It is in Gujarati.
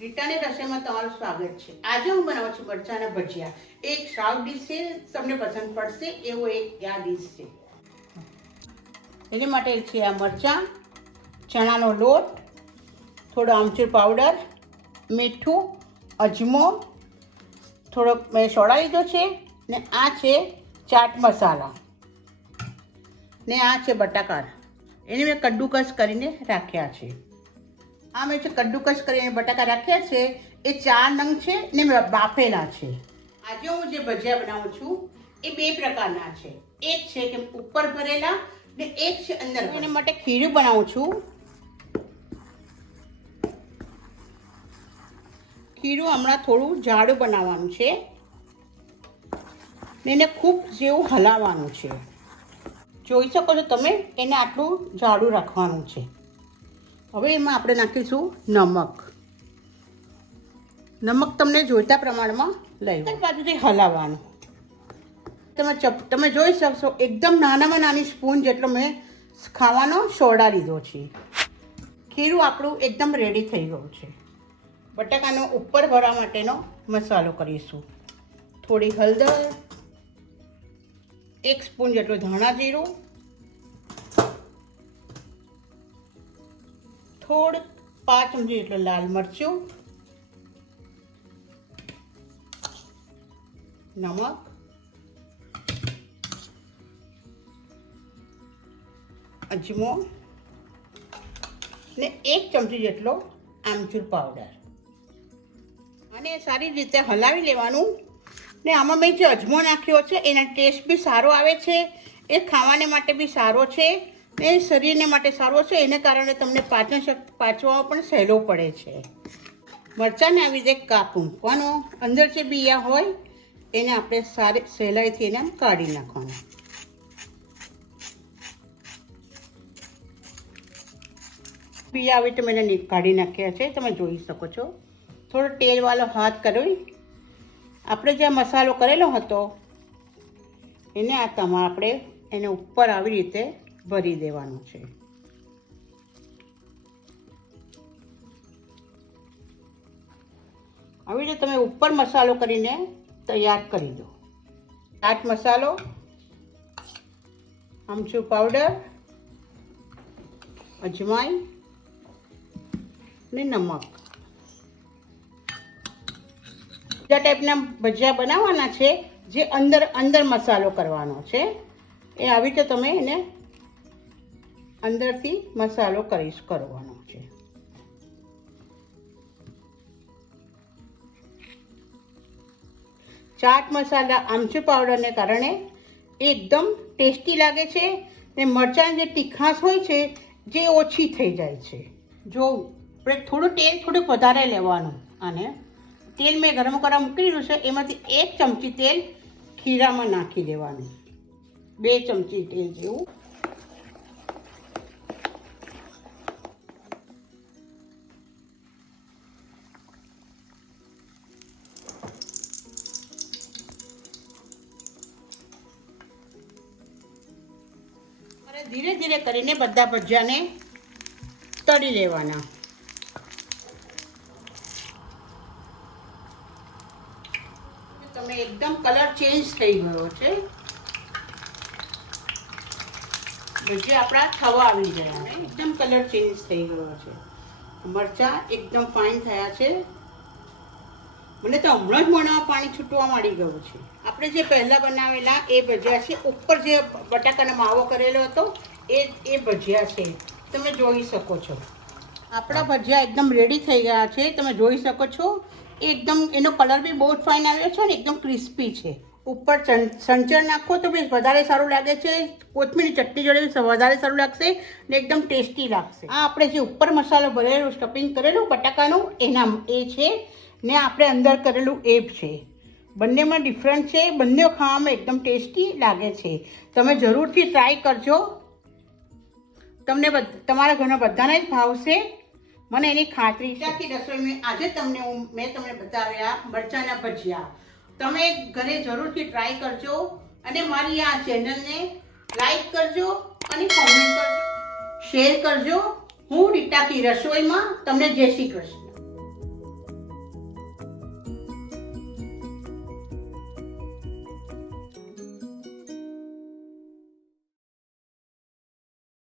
રીટાની રસોઈમાં તમારું સ્વાગત છે। આજે હું બનાવું છું મરચાના ભજીયા। એક સાઉથ ડીશ છે, તમને પસંદ પડશે એવો એક આ ડીશ છે। એની માટે છે આ મરચાં, ચણાનો લોટ, થોડો આમચૂર પાવડર, મીઠું, અજમો, થોડોક મેં સોડા લીધો છે ને આ છે ચાટ મસાલા ને આ છે બટાકા। એને મેં કદ્દુકસ કરીને રાખ્યા છે। આ મેં જે કદ્દુકસ કરીને બટાકા રાખ્યા છે એ 4 નંગ છે ને મેં બાફેલા છે। આજે હું જે ભજીયા બનાવું છું એ 2 પ્રકારના છે। એક છે કે ઉપર ભરેલા ને એક છે અંદર। એના માટે ખીરું બનાવું છું। ખીરું હમણાં થોડું જાડું બનાવવાનું છે ને એને ખૂબ જેવું હલાવવાનું છે। જોઈ શકો છો તમે, એને આટલું જાડું રાખવાનું છે। હવે એમાં આપણે નાખીશું નમક। નમક તમને જોઈતા પ્રમાણમાં લઈ બાજુથી હલાવવાનું। તમે જોઈ શકશો એકદમ નાનામાં નાની સ્પૂન જેટલો મેં ખાવાનો સોડા લીધો છે। ખીરું આપણું એકદમ રેડી થઈ ગયું છે। બટાકાનો ઉપર ભરવા માટેનો મસાલો કરીશું। થોડી હળદર, 1 સ્પૂન જેટલું ધાણા જીરું, થોડું 5 ચમચી જેટલું લાલ મરચું, નમક, અજમો ને 1 ચમચી જેટલો આમચૂર પાવડર। અને સારી રીતે હલાવી લેવાનું। ને આમાં મેં જે અજમો નાખ્યો છે એના ટેસ્ટ બી સારો આવે છે, એ ખાવાને માટે બી સારો છે ને શરીરને માટે સારો છે। એને કારણે તમને પાચવામાં પણ સહેલો પડે છે। મરચાંને આવી રીતે કાપવાનું, અંદર જે બિયા હોય એને આપણે સારી સહેલાઈથી એને કાઢી નાખવાનું। બિયા આવી તો મેં કાઢી નાખ્યા છે, તમે જોઈ શકો છો। થોડો તેલવાળો હાથ કરી આપણે જે મસાલો કરેલો હતો એને આપણે એને ઉપર આવી રીતે ભરી દેવાનું છે। આવી રીતે તમે ઉપર મસાલો કરીને તૈયાર કરી દો। ચાટ મસાલો, આમચૂર પાવડર, અજમાઈ ને નમક। બીજા ટાઈપના ભજીયા બનાવવાના છે જે અંદર મસાલો કરવાનો છે। એ આવી રીતે તમે એને અંદરથી મસાલો કરવાનો છે। ચાટ મસાલા આમચૂર પાવડરને કારણે એકદમ ટેસ્ટી લાગે છે ને મરચાંની જે તીખાશ હોય છે જે ઓછી થઈ જાય છે। જો આપણે થોડુંક વધારે લેવાનું। અને તેલ મેં ગરમ કરવા મૂકી દીધું છે, એમાંથી 1 ચમચી તેલ ખીરામાં નાખી દેવાનું, 2 ચમચી તેલ જેવું। ધીરે ધીરે કરીને બધા ભજીયાને તળી લેવાના। તમે એકદમ કલર ચેન્જ થઈ ગયો છે। ભજીયા આપણા થવા આવી ગયા, એકદમ કલર ચેન્જ થઈ ગયો છે। મરચાં એકદમ ફાઇન થયા છે। મને તો હમણાં જ મોઢામાં પાણી છૂટવા માંડી ગયું છે। આપણે જે પહેલાં બનાવેલા એ ભજીયા છે, ઉપર જે બટાકાનો માવો કરેલો હતો એ ભજીયા છે, તમે જોઈ શકો છો। આપણા ભજીયા એકદમ રેડી થઈ ગયા છે, તમે જોઈ શકો છો। એકદમ એનો કલર બી બહુ જ ફાઇન આવ્યો છે ને એકદમ ક્રિસ્પી છે। ઉપર સંચર નાખો તો બી વધારે સારું લાગે છે, કોથમીરની ચટણી જોડે વધારે સારું લાગશે ને એકદમ ટેસ્ટી લાગશે। આ આપણે જે ઉપર મસાલો ભરેલું સ્ટફિંગ કરેલું બટાકાનું એ છે ને આપણે અંદર કરેલું એ છે। બંનેમાં ડિફરન્ટ છે, બંને ખાવામાં એકદમ ટેસ્ટી લાગે છે। તમે જરૂરથી ટ્રાય કરજો, તમને તમારા ઘરના બધાને જ ભાવશે, મને એની ખાતરી છે। રસોઈ આજે મેં તમને બતાવ્યા મરચાંના ભજીયા। તમે ઘરે જરૂરથી ટ્રાય કરજો અને મારી આ ચેનલને લાઈક કરજો અને કોમેન્ટ કરજો, શેર કરજો। હું રીટા કી રસોઈમાં તમને જય શ્રી કૃષ્ણ।